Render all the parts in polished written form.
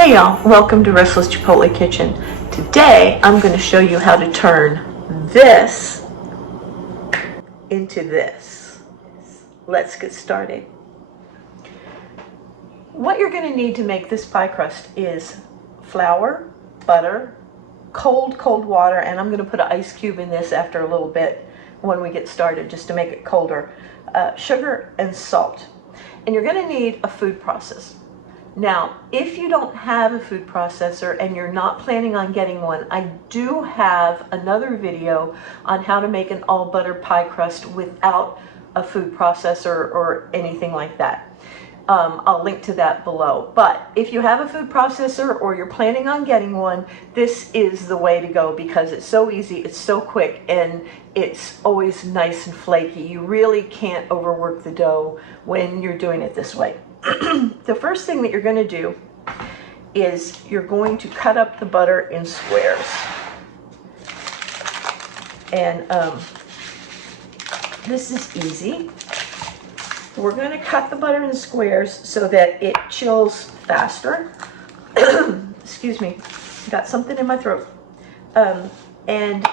Hey y'all, welcome to Restless Chipotle Kitchen. Today I'm going to show you how to turn this into this. Let's get started. What you're going to need to make this pie crust is flour, butter, cold water, and I'm going to put an ice cube in this after a little bit when we get started just to make it colder, sugar and salt. And you're going to need a food processor. Now, if you don't have a food processor and you're not planning on getting one, I do have another video on how to make an all butter pie crust without a food processor or anything like that. I'll link to that below. But if you have a food processor or you're planning on getting one, this is the way to go because it's so easy, it's so quick, and it's always nice and flaky. You really can't overwork the dough when you're doing it this way. The first thing that you're going to do is you're going to cut up the butter in squares. And this is easy. We're going to cut the butter in squares so that it chills faster. Excuse me, got something in my throat. And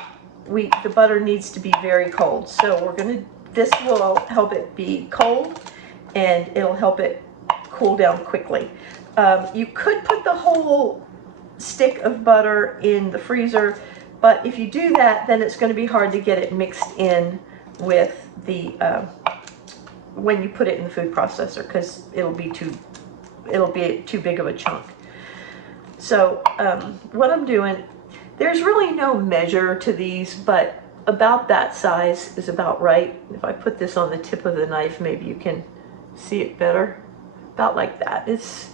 the butter needs to be very cold. So this will help it be cold and it'll help it cool down quickly. You could put the whole stick of butter in the freezer, but if you do that, then it's going to be hard to get it mixed in with the when you put it in the food processor because it'll be too big of a chunk. So what I'm doing, there's really no measure to these, but about that size is about right. If I put this on the tip of the knife, maybe you can see it better. About like that. It's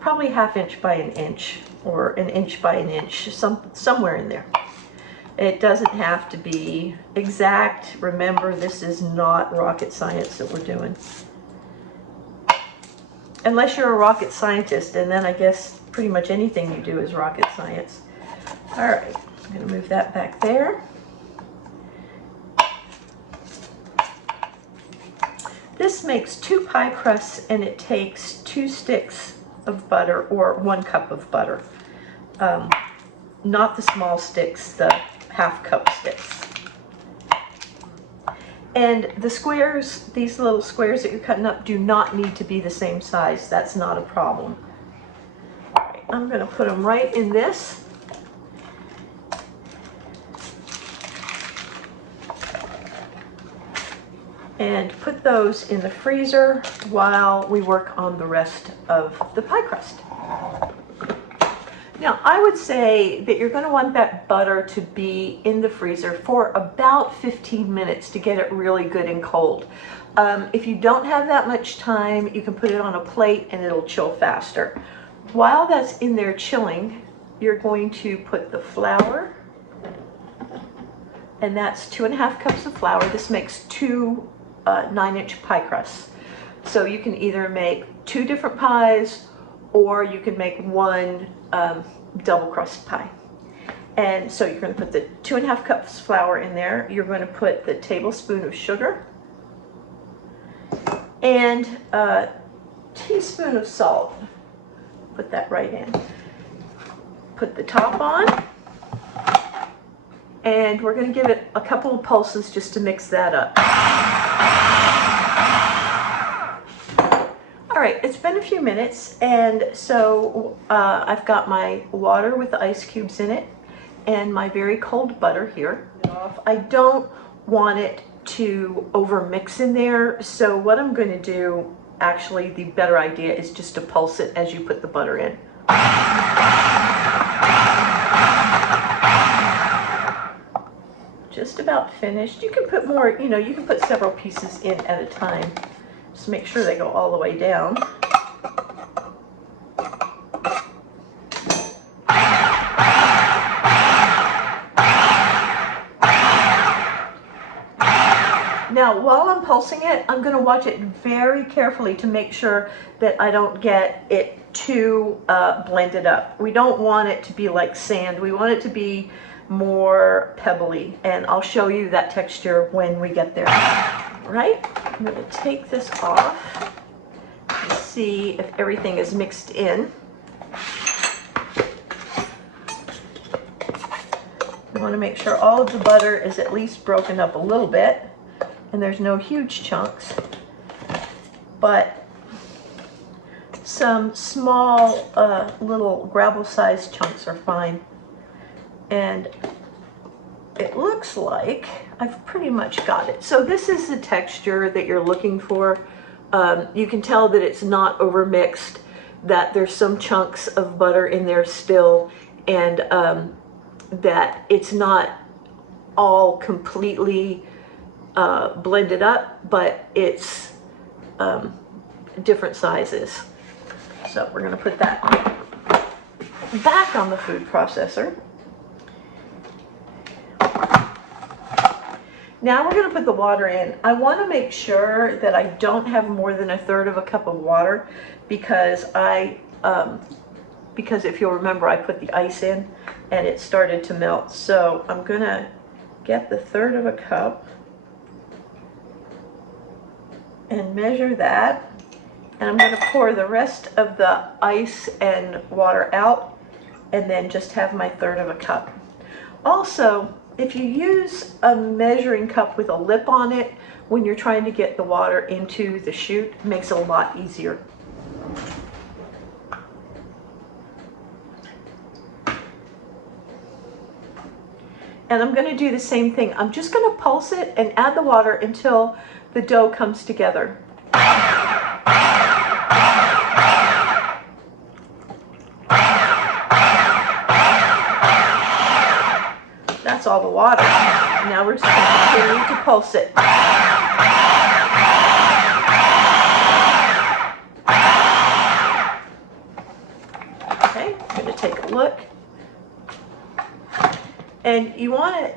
probably 1/2 inch by 1 inch or 1 inch by 1 inch, somewhere in there. It doesn't have to be exact. Remember, this is not rocket science that we're doing. Unless you're a rocket scientist, and then I guess pretty much anything you do is rocket science. All right, I'm going to move that back there. This makes 2 pie crusts and it takes 2 sticks of butter or 1 cup of butter. Not the small sticks, the 1/2 cup sticks. And the squares, these little squares that you're cutting up, do not need to be the same size. That's not a problem. All right, I'm going to put them right in this. And put those in the freezer while we work on the rest of the pie crust. Now, I would say that you're going to want that butter to be in the freezer for about 15 minutes to get it really good and cold. If you don't have that much time, you can put it on a plate and it'll chill faster. While that's in there chilling, you're going to put the flour, and that's 2½ cups of flour. This makes 2 9-inch pie crusts. So you can either make 2 different pies or you can make 1 double crust pie. And so you're going to put the 2½ cups flour in there. You're going to put the tablespoon of sugar and a teaspoon of salt. Put that right in. Put the top on. And we're going to give it a couple of pulses just to mix that up. All right, it's been a few minutes, and so I've got my water with the ice cubes in it and my very cold butter here. I don't want it to over mix in there, so what I'm going to do, actually the better idea is just to pulse it as you put the butter in. Just about finished. You can put more, you can put several pieces in at a time. Just make sure they go all the way down. Now, while I'm pulsing it, I'm going to watch it very carefully to make sure that I don't get it too blended up. We don't want it to be like sand. We want it to be more pebbly, and I'll show you that texture when we get there. Right? I'm going to take this off and see if everything is mixed in. want to make sure all of the butter is at least broken up a little bit and there's no huge chunks, but some small little gravel-sized chunks are fine. And it looks like I've pretty much got it. So this is the texture that you're looking for. You can tell that it's not overmixed, that there's some chunks of butter in there still, and that it's not all completely blended up, but it's different sizes. So we're going to put that back on the food processor. Now we're going to put the water in. I want to make sure that I don't have more than 1/3 cup of water because because if you'll remember, I put the ice in and it started to melt. So I'm going to get the 1/3 cup and measure that. And I'm going to pour the rest of the ice and water out and then just have my 1/3 cup. Also, if you use a measuring cup with a lip on it, when you're trying to get the water into the chute, it makes it a lot easier. And I'm going to do the same thing. I'm just going to pulse it and add the water until the dough comes together. That's all the water. Now we're just going to continue to pulse it. Okay, I'm going to take a look. And you want to,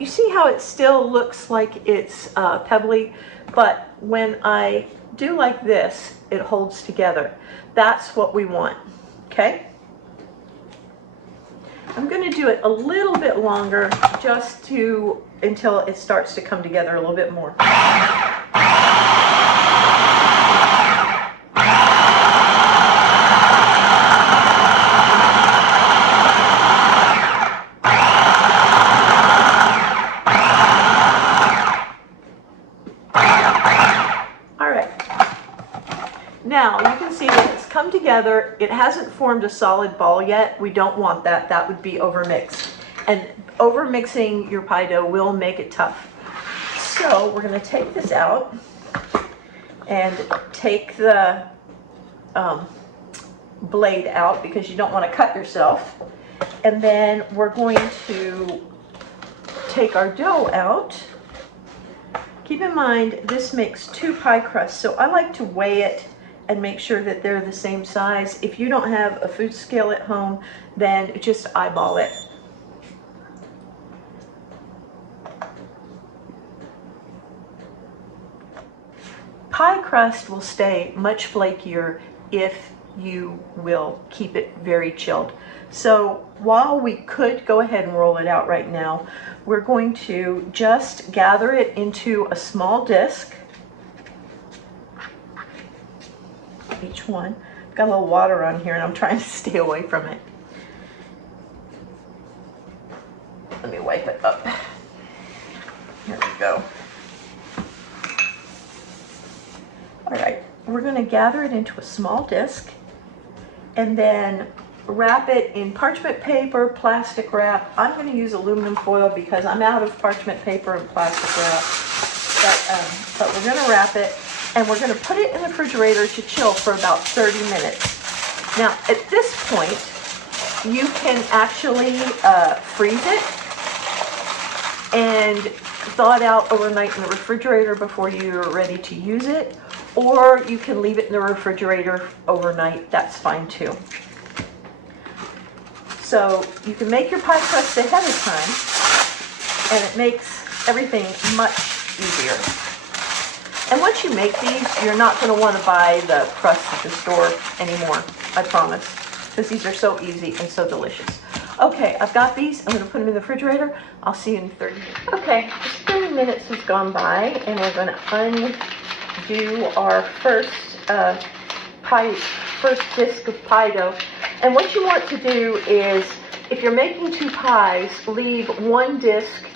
you see how it still looks like it's pebbly, but when I do like this, it holds together. That's what we want, okay? I'm going to do it a little bit longer just until it starts to come together a little bit more. Now you can see that it's come together. It hasn't formed a solid ball yet. We don't want that. That would be overmixed. And overmixing your pie dough will make it tough. So we're going to take this out and take the blade out because you don't want to cut yourself. And then we're going to take our dough out. Keep in mind, this makes 2 pie crusts, so I like to weigh it and make sure that they're the same size. If you don't have a food scale at home, then just eyeball it. Pie crust will stay much flakier if you will keep it very chilled. So while we could go ahead and roll it out right now, we're going to just gather it into a small disc. Each one. I've got a little water on here and I'm trying to stay away from it. Let me wipe it up. Here we go. All right, we're going to gather it into a small disc and then wrap it in parchment paper, plastic wrap. I'm going to use aluminum foil because I'm out of parchment paper and plastic wrap. But we're going to wrap it and we're going to put it in the refrigerator to chill for about 30 minutes. Now, at this point, you can actually freeze it and thaw it out overnight in the refrigerator before you're ready to use it, or you can leave it in the refrigerator overnight. That's fine too. So you can make your pie crust ahead of time, and it makes everything much easier. And once you make these, you're not going to want to buy the crust at the store anymore, I promise, because these are so easy and so delicious. Okay, I've got these. I'm going to put them in the refrigerator. I'll see you in 30 minutes. Okay, just 30 minutes has gone by, and we're going to undo our first disc of pie dough. And what you want to do is if you're making 2 pies, leave 1 disc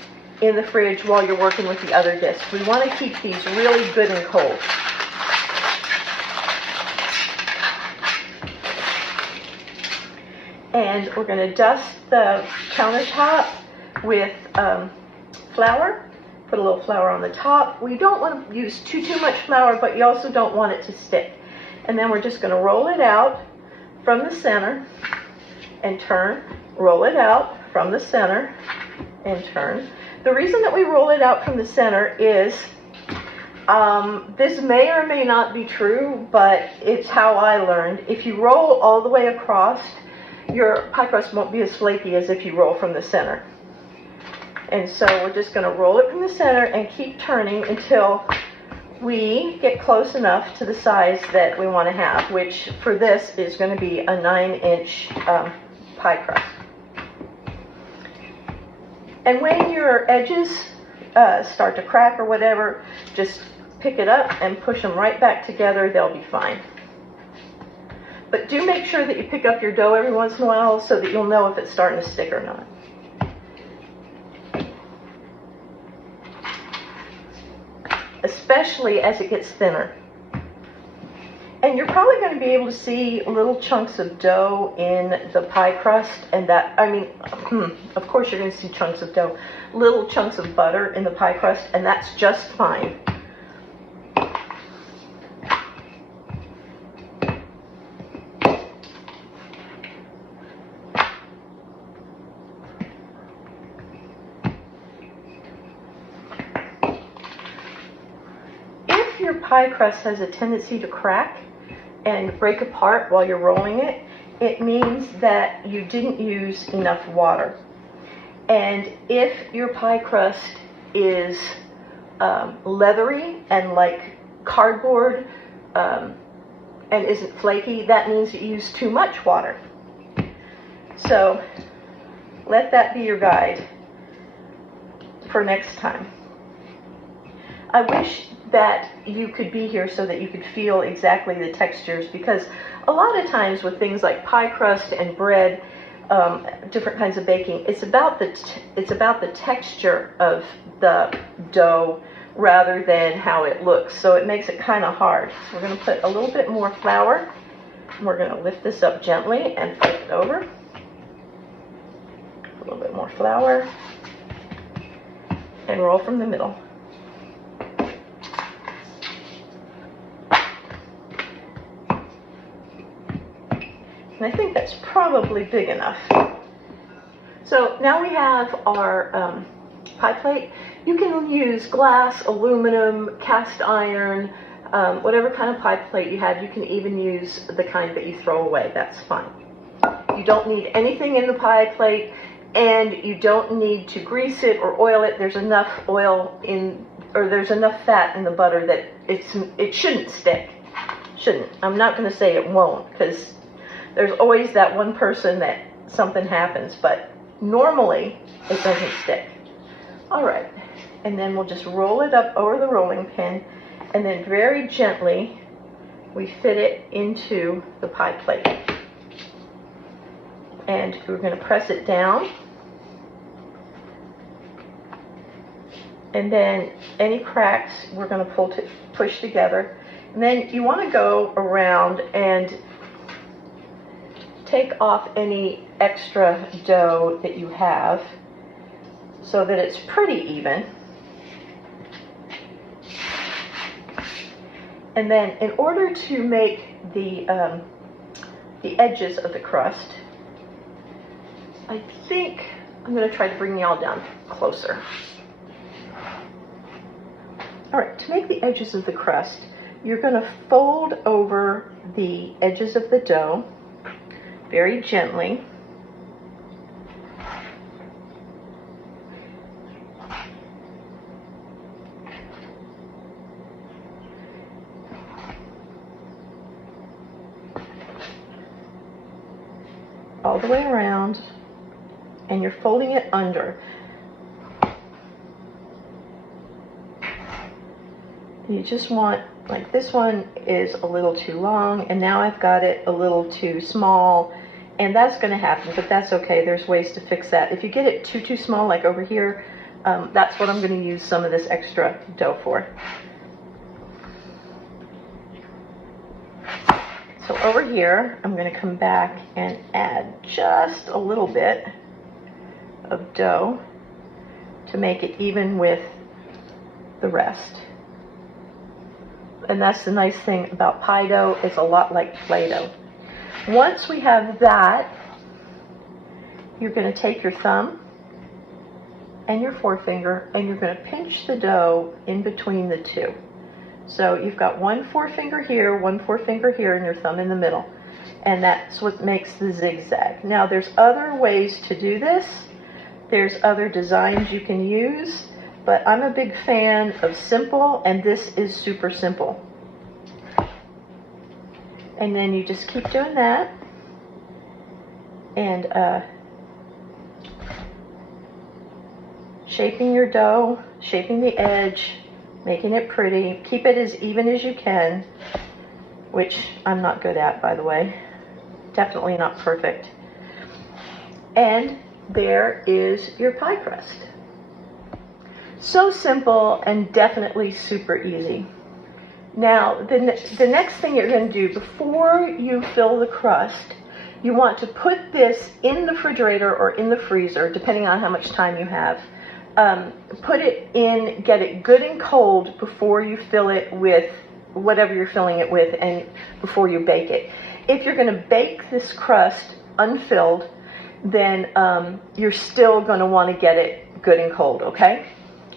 in the fridge while you're working with the other disc. We want to keep these really good and cold. And we're going to dust the countertop with flour. Put a little flour on the top. We don't want to use too much flour, but you also don't want it to stick. And then we're just going to roll it out from the center and turn. Roll it out from the center and turn. The reason that we roll it out from the center is, this may or may not be true, but it's how I learned. If you roll all the way across, your pie crust won't be as flaky as if you roll from the center. And so we're just going to roll it from the center and keep turning until we get close enough to the size that we want to have, which for this is going to be a 9-inch pie crust. And when your edges start to crack or whatever, just pick it up and push them right back together. They'll be fine. But do make sure that you pick up your dough every once in a while so that you'll know if it's starting to stick or not. Especially as it gets thinner. And you're probably going to be able to see little chunks of dough in the pie crust, and that, I mean, of course you're going to see chunks of dough, little chunks of butter in the pie crust, and that's just fine. If your pie crust has a tendency to crack and break apart while you're rolling it, it means that you didn't use enough water. And if your pie crust is leathery and like cardboard and isn't flaky, that means you used too much water. So let that be your guide for next time. I wish that you could be here so that you could feel exactly the textures, because a lot of times with things like pie crust and bread, different kinds of baking, it's about the texture of the dough rather than how it looks. So it makes it kind of hard. So we're going to put a little bit more flour. We're going to lift this up gently and flip it over. A little bit more flour and roll from the middle. And I think that's probably big enough. So now we have our pie plate. You can use glass, aluminum, cast iron, whatever kind of pie plate you have. You can even use the kind that you throw away. That's fine. You don't need anything in the pie plate, and you don't need to grease it or oil it. There's enough oil in, or there's enough fat in the butter that it shouldn't stick. Shouldn't. I'm not going to say it won't, because there's always that one person that something happens, but normally it doesn't stick. All right, and then we'll just roll it up over the rolling pin, and then very gently we fit it into the pie plate. And we're going to press it down. And then any cracks we're going to push together. And then you want to go around and take off any extra dough that you have so that it's pretty even. And then in order to make the edges of the crust, I think I'm going to try to bring y'all down closer. All right, to make the edges of the crust, you're going to fold over the edges of the dough very gently. All the way around, and you're folding it under. You just want, like this one is a little too long, and now I've got it a little too small, And that's going to happen, but that's okay. There's ways to fix that. If you get it too small, like over here, that's what I'm going to use some of this extra dough for. So over here, I'm going to come back and add just a little bit of dough to make it even with the rest. And that's the nice thing about pie dough, it's a lot like Play-Doh. Once we have that, you're going to take your thumb and your forefinger and you're going to pinch the dough in between the two. So you've got one forefinger here, one forefinger here, and your thumb in the middle. And that's what makes the zigzag. Now there's other ways to do this. There's other designs you can use, but I'm a big fan of simple, and this is super simple. And then you just keep doing that. And shaping your dough, shaping the edge, making it pretty. Keep it as even as you can, which I'm not good at, by the way. Definitely not perfect. And there is your pie crust. So simple and definitely super easy. Now, the next thing you're going to do before you fill the crust, you want to put this in the refrigerator or in the freezer, depending on how much time you have. Put it in, get it good and cold before you fill it with whatever you're filling it with and before you bake it. If you're going to bake this crust unfilled, then you're still going to want to get it good and cold, okay?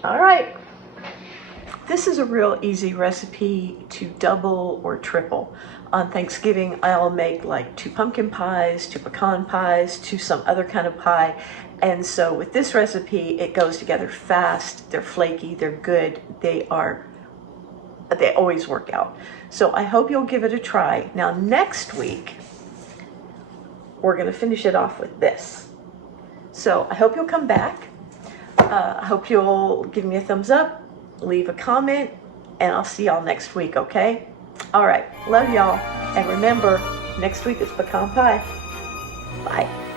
All right. This is a real easy recipe to double or triple. On Thanksgiving, I'll make like 2 pumpkin pies, 2 pecan pies, 2 some other kind of pie. And so with this recipe, it goes together fast, they're flaky, they're good, they always work out. So I hope you'll give it a try. Now next week, we're gonna finish it off with this. So I hope you'll come back. I hope you'll give me a thumbs up, leave a comment, and I'll see y'all next week, okay? All right, love y'all. And remember, next week is pecan pie. Bye.